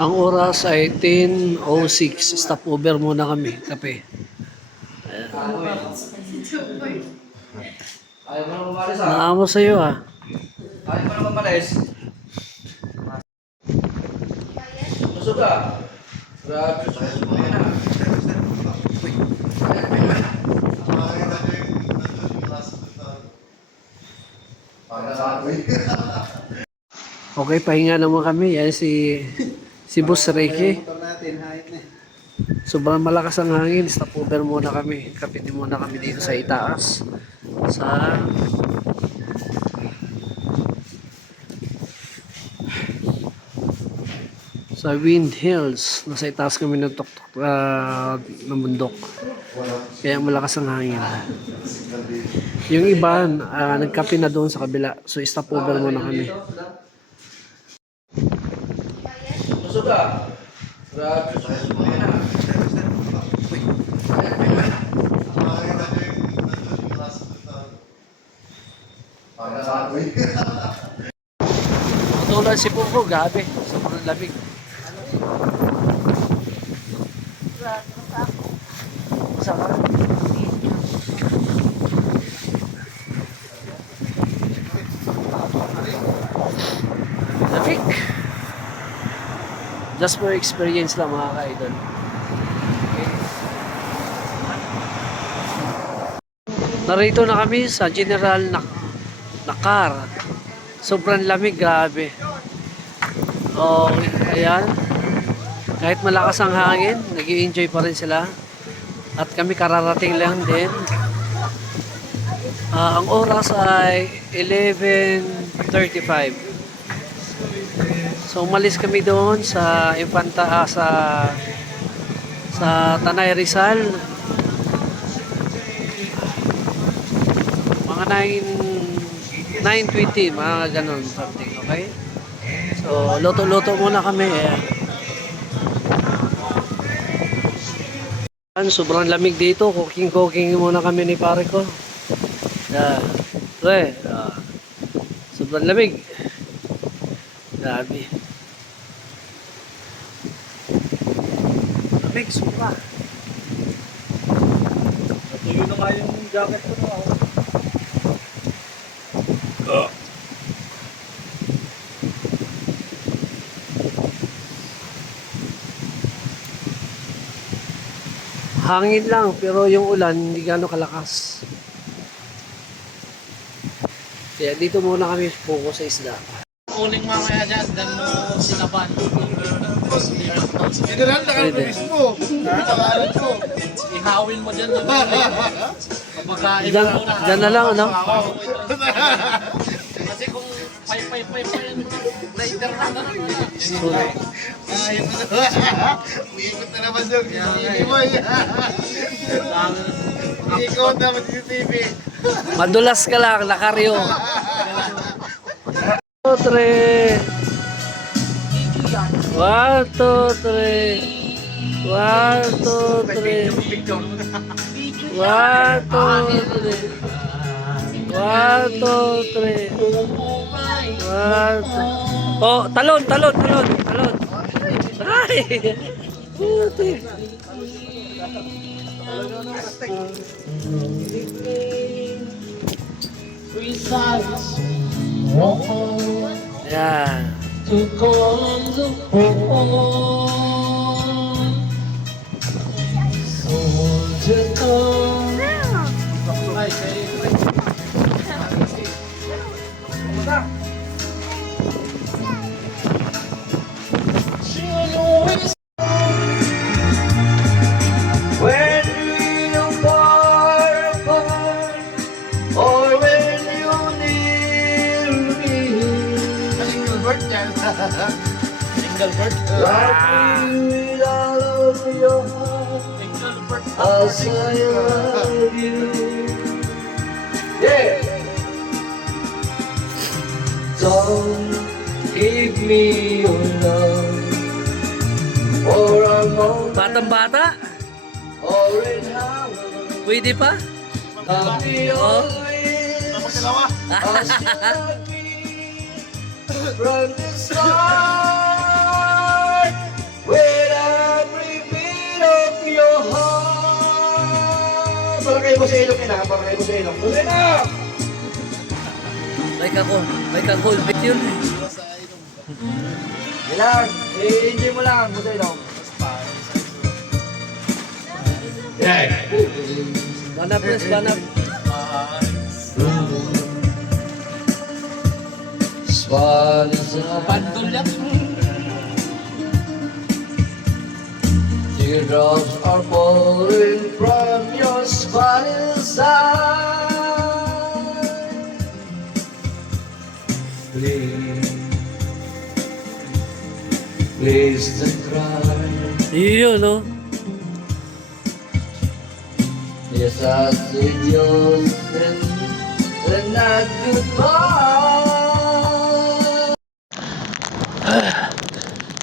Ang oras ay 10:06. Stop over muna kami. Kape. Ayaw mo naman umalis ah. Naamo sa'yo ah. Ayaw mo naman umalis. Busog ka. Grabe. Ayan na. Okay, pahinga naman kami. Yan si Boss Ricky. Sobrang malakas ang hangin. Stop over muna kami. Kapitin muna kami dito sa itaas. Sa Wind Hills. Nasa itaas kami ng ng bundok. Kaya malakas ang hangin. Yung iba, nagkape na doon sa kabila. So, stop over muna kami. Busog ka. Grabe. Ayan na. Tulad si Pupo, gabi. Sobrang lamig. Masama. Lamig. Just for experience lang mga ka-idol. Narito na kami sa General Nakar. Sobrang lamig, grabe. Oh, ayan. Kahit malakas ang hangin, nag-i-enjoy pa rin sila. At kami kararating lang din. Ang oras ay 11:35. So umalis kami doon sa Infanta sa Tanay Rizal. Mga 9:20, mga ganun something, okay? So luto-luto muna kami. Sobrang lamig dito. Cooking muna kami ni pare ko. Sobrang lamig. Grabe. Lamig, sobra. Tuyo na nga yung jacket ko na. Hangin lang, pero yung ulan hindi gano'ng kalakas. Kaya dito muna kami focus sa isda. Uling mamaya dyan, gano'n sinaban. General, nakalulis mo. Nakakalan ko. Ihawin mo dyan. Kapagain Diyan, mo na. diyan na lang, ano? Kasi kung pay yan, rider na gano'n. Sorry. Umiikot na naman yung TV mo. Umiikot naman yung TV. Madulas ka lang, nakaryo. 1, 2, 3. 1, 2, 3. 1, 2, 3. 1, 2, 3. 1, 2, 3. 1, 2. Oh, talon. Ay! Puti. Yan. When we are far apart, or when you're near me, Single bird yan. Single bird. like with all of your heart, Single bird. I'll say I love you. Yeah. Don't give me your love for a moment, Batang-bata? or in how Pwede pa? I'll be always. Dalawa. I'll still be from the start. mo sa ilong yun ha. Parlay mo sa ilong. Tuloy na! May ka-golbit yun eh. Ilan? I-enjoy mo lang mo sa ilong. Banap, yes, banap. Swallows Bandol yan. Teardrops are falling from your Spanish eyes. Please don't cry. Yun, no? Yes, I said yours and not goodbye.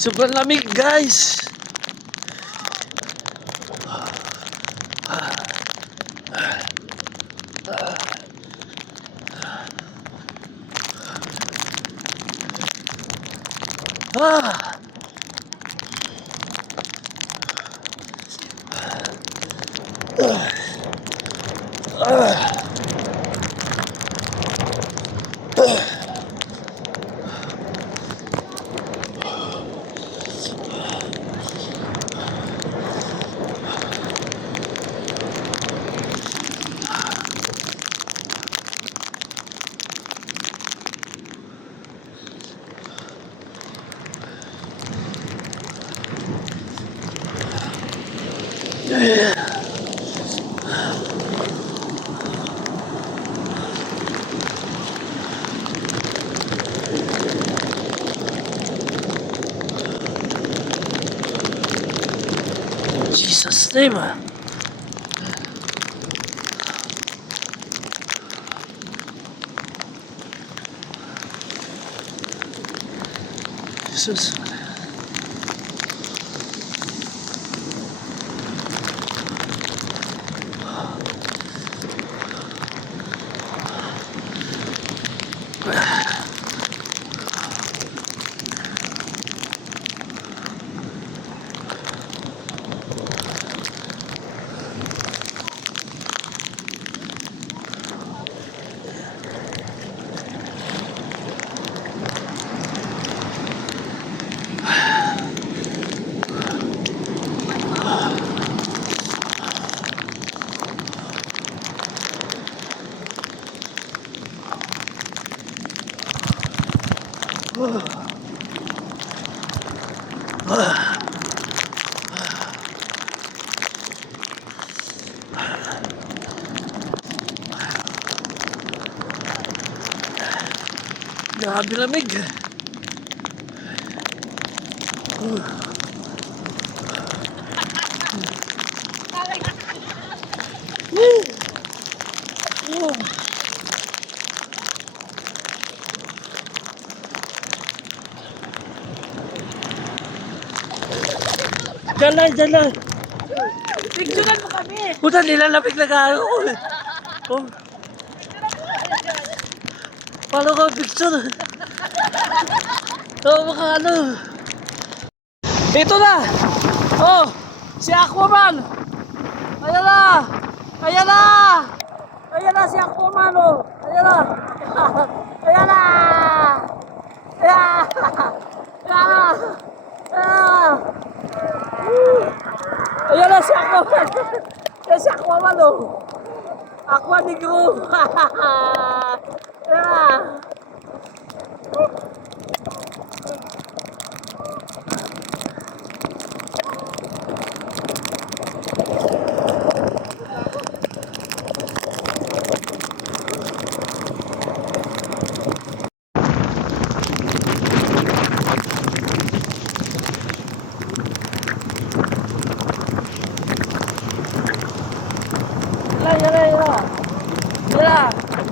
Sobrang lamig, guys. Ah. Jesus name. Jesus. Grabe lamig. Jalan. Picturean mo kami. Puta, nilalamig na gano'n. Oh. Paano ka picture? Oo, baka ano. Ito na! Oh! Si Aquaman! Ayan na! Ayan na! Ayan na si Aquaman, oh! Ayan na! Ayan na! Ayan! Ayan! Ayan! Ayan na si Aquaman! Ayan si Aquaman, oh! Aqua Negro! Ayan na!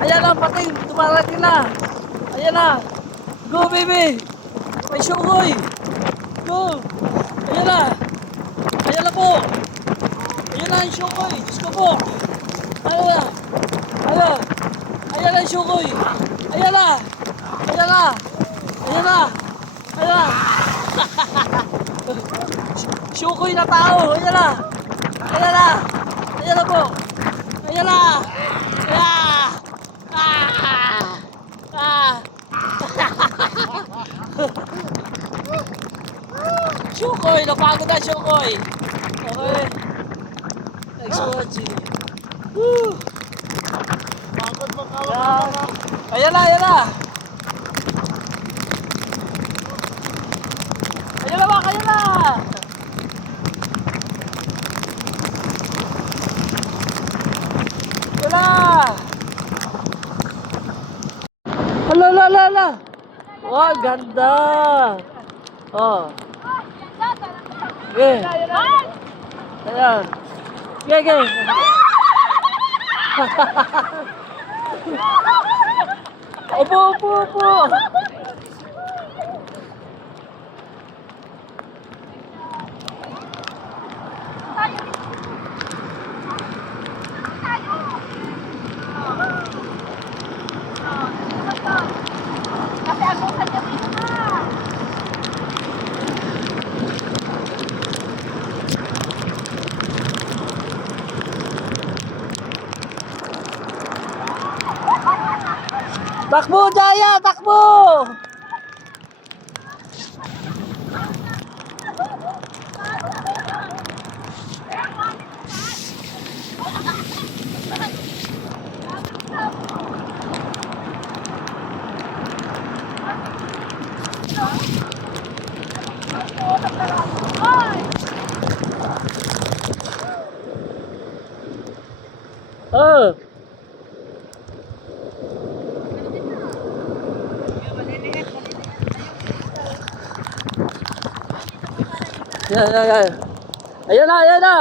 Ayan na, pating, tumarating na. Ayan na. Go, baby. May sugoy. Go. Ayan na. Ayan na po. Ayan na ang sugoy. Diyos ko po. Ayan na. Ayan. Ayan na ang sugoy. Ayan na. Ayan na. Ayan na. Ayan na. Sugoy na tao. Ayan na. Ayan na. Ayan na po. Ayan na! Ah! Ah! Ah! Shukoy! Napagod na, Shukoy! Okay. Thanks for watching. Woo! Pagod mo ka. Ayan na, ayan na! Ayan na ba, ayan na! Ayan na! Ala, ala, ala, ala! Oh, ganda! Oh. Okay. Ayan. Okay, okay. Opo, opo, opo. Kasi ako kanya dito na. Takbo, Jaya! Takbo! Oh! Yan, yan, yan. Ayan na, ayan na.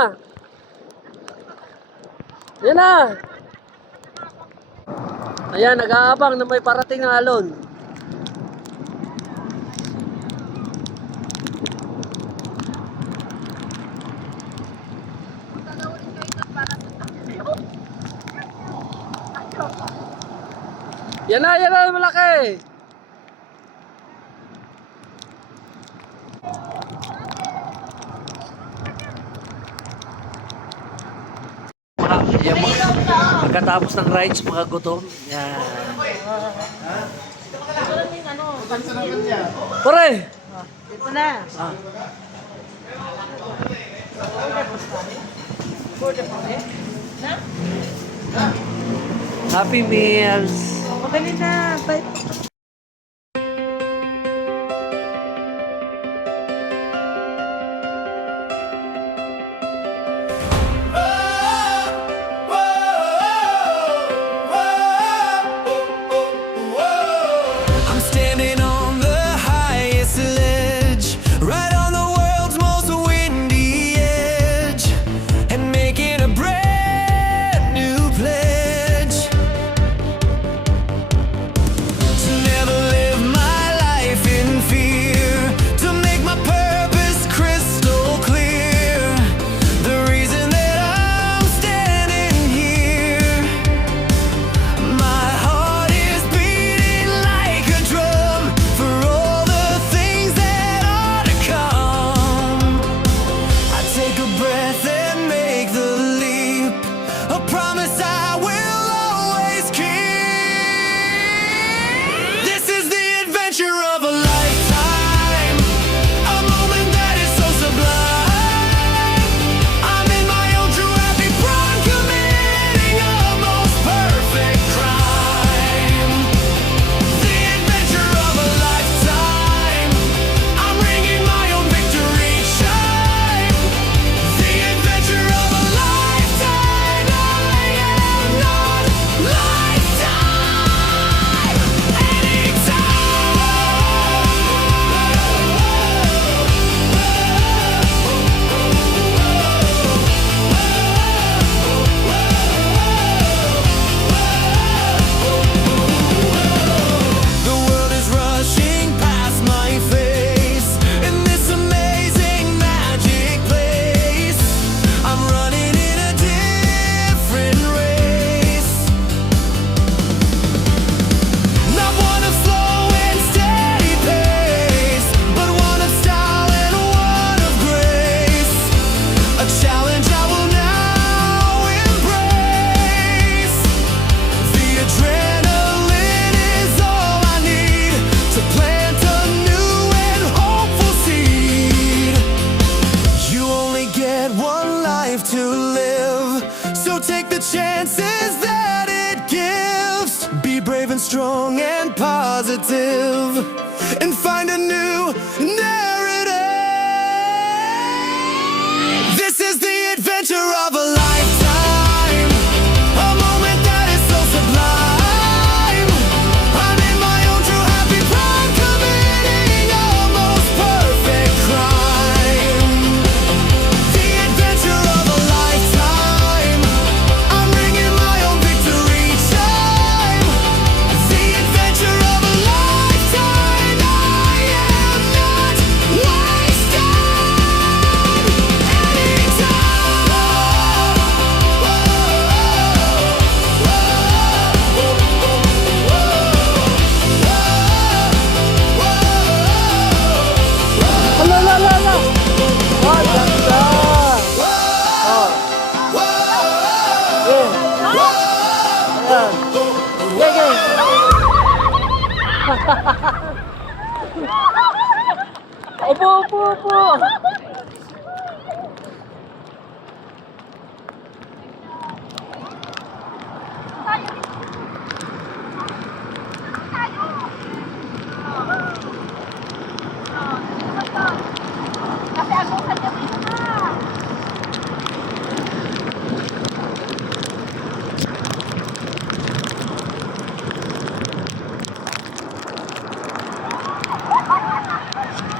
Ayan na. Ayan, nag-aabang na may parating na alon. Yan na, malaki. Pagkatapos ng rides, mga gutom. Yan. Pare! Ito na. Ah. Happy Meals! Madali na. Bye. To positive and find a new narrative. This is the adventure of a lifetime, a moment that is so sublime. I'm in my own true happy prime, committing a most perfect crime. The adventure of a lifetime, I'm bringing my own victory chime. The adventure of a lifetime, I am not wasting any Ala, ala, ala, ala. Wow, ganda. Oh. Yeah. Ayan. Yeah, yeah. Opo, opo, opo. Kasi ako kanya dito na.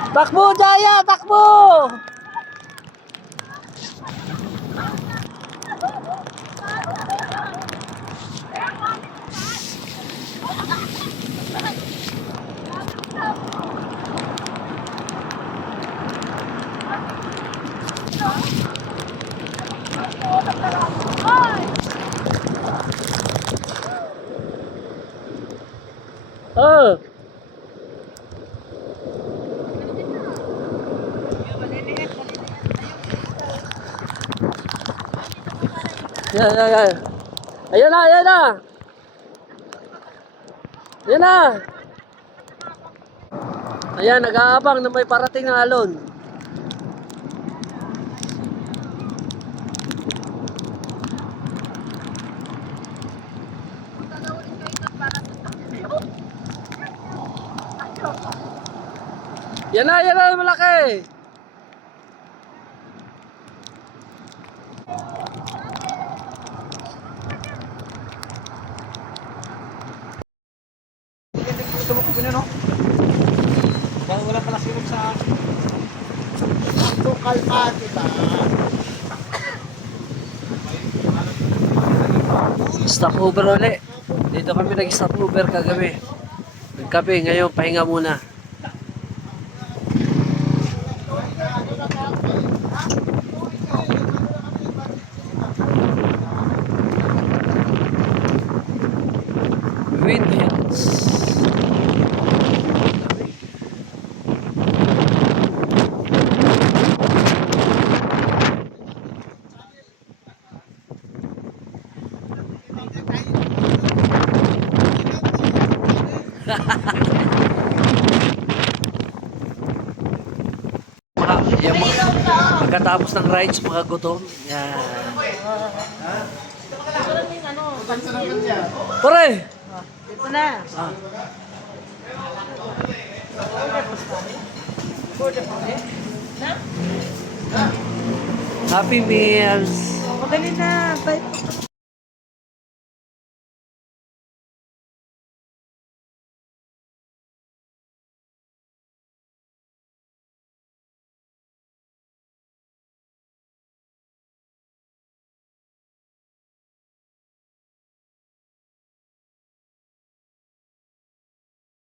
Takbo, Jaya, takbo. Oh. Yan, yan, yan. Ayan na, ayan na. Ayan na. Ayan, nag-aabang na may parating na alon. Yan na, malaki. Tumukog na, no? Dahil wala pala sirop sa... Ito kalmati ba? Stopover ulit. Dito kami nag-stopover kagabi. Nagkape, ngayon pahinga muna. Windmills. Pagkatapos ng rides, mga gutom. Yan. Pare! Dito na. Ah. Happy Meals! Madali na. Bye.